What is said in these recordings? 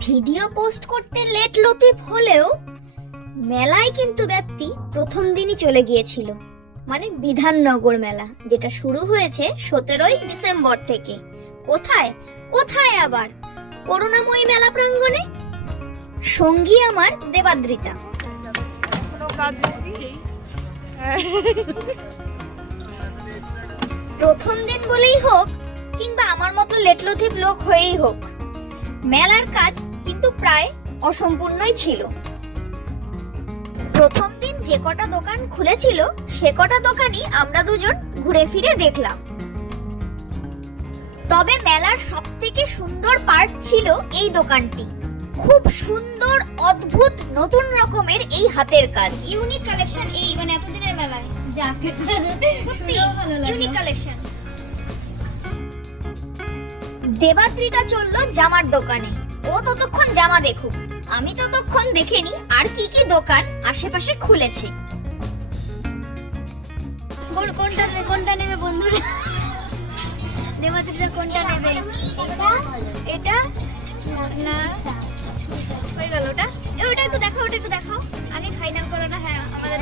Video post করতে late Latif হলেও মেলায় কিন্তু ব্যাপ্তি প্রথম দিনই চলে গিয়েছিল, মানে বিধাননগর মেলা, যেটা শুরু হয়েছে 17ই ডিসেম্বর থেকে। কোথায় কোথায় আবার করুণাময়ী মেলা প্রাঙ্গণে। সঙ্গী আমার দেবাদ্রিতা। প্রথম দিন বলেই হোক কিংবা আমার মতো লেটলথিপ লোক হয়েই হোক, মেলার কাজ কিন্তু প্রায় অসম্পূর্ণই ছিল। প্রথম দিন যে কটা দোকান খুলেছিল সে কটা দোকানই আমরা দুজন ঘুরে ফিরে দেখলাম। তবে মেলার সবথেকে সুন্দর পার্ট ছিল এই দোকানটি। খুব সুন্দর, অদ্ভুত, নতুন রকমের এই হাতের কাজ, ইউনিক কালেকশন। এই মানে এতদিনের মেলায় ইউনিক কালেকশন। দেবাদ্রিতা চললো জামার দোকানে, ও ততক্ষণ জামা দেখুক, আমি ততক্ষণ দেখে নি আর কি কি দোকান আশেপাশে খুলেছে। কোনটা নেবে বন্ধুরা? দেবাদ্রিতা কোনটা নেবে? এটা না হয়ে গেল, ওটা একটু দেখাও, ওটা একটু দেখাও আগে, ফাইনাল করো না। হ্যাঁ, আমাদের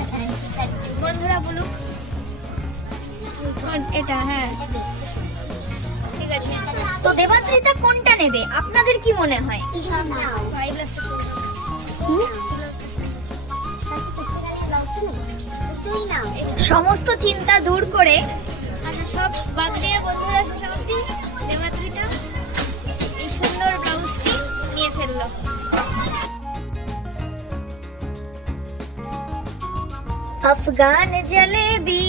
বন্ধুরা বলুক এটা। হ্যাঁ ঠিক আছে, তো দেবাদ্রিতা কোনটা নেবে আপনাদের কি মনে হয়? সমস্ত চিন্তা দূর করে সব বাদ দিয়ে বন্ধুরা দেবাদ্রিতা এই সুন্দর ব্লাউজটি নিয়ে ফেললো। আফগান জলেবি,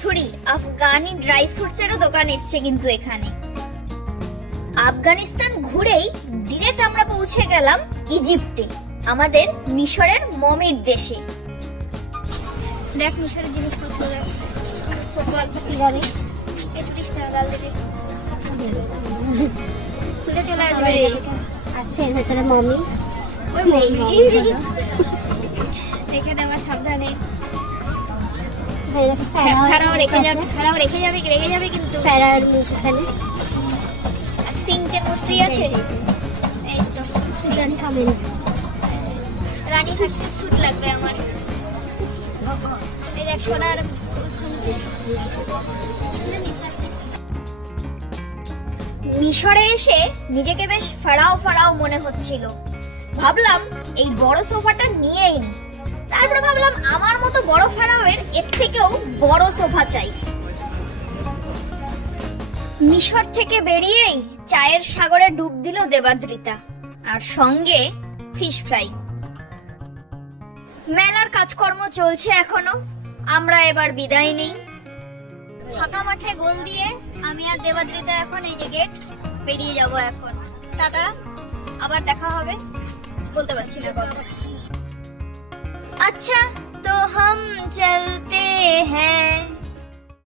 থুড়ি আফগানি ড্রাই ফ্রুটস এরও দোকান এসছে কিন্তু এখানে। আফগানিস্তান ঘুরেই ডিরেক্ট আমরা পৌঁছে গেলাম ইজিপ্টে, আমাদের মিশরের মমির দেশে। দেখ মিশরের জিনিসপত্র দেখ, খুলে চলে আসবে রে। আছে ভেতরে মমি, ওই মমি রেখে দেওয়া, সাবধানে রেখে যাবে কিন্তু। সিঙ্কের মূর্তি আছে, এই তো রানী হার্সের স্যুট লাগবে আমার। সোনার মিশরে এসে নিজেকে বেশ ফাড়াও ফাড়াও মনে হচ্ছিল। ভাবলাম এই বড় সোফাটা নিয়েই নি। তারপরে ভাবলাম আমার মতো বড় ফারাওয়ের এর থেকেও বড় সোফা চাই। মিশর থেকে বেরিয়েই চায়ের সাগরে ডুব দিল দেবাদ্রিতা, আর সঙ্গে ফিশ ফ্রাই। মেলার কাজকর্ম চলছে এখনো, আমরা এবার বিদায় নেই। ফাঁকা মাঠে গোল দিয়ে আমি আর দেবাদ্রিতা এখন এই যে গেট বেরিয়ে যাব এখন। টাটা, আবার দেখা হবে, বলতে পারছি না কত। अच्छा तो हम चलते हैं।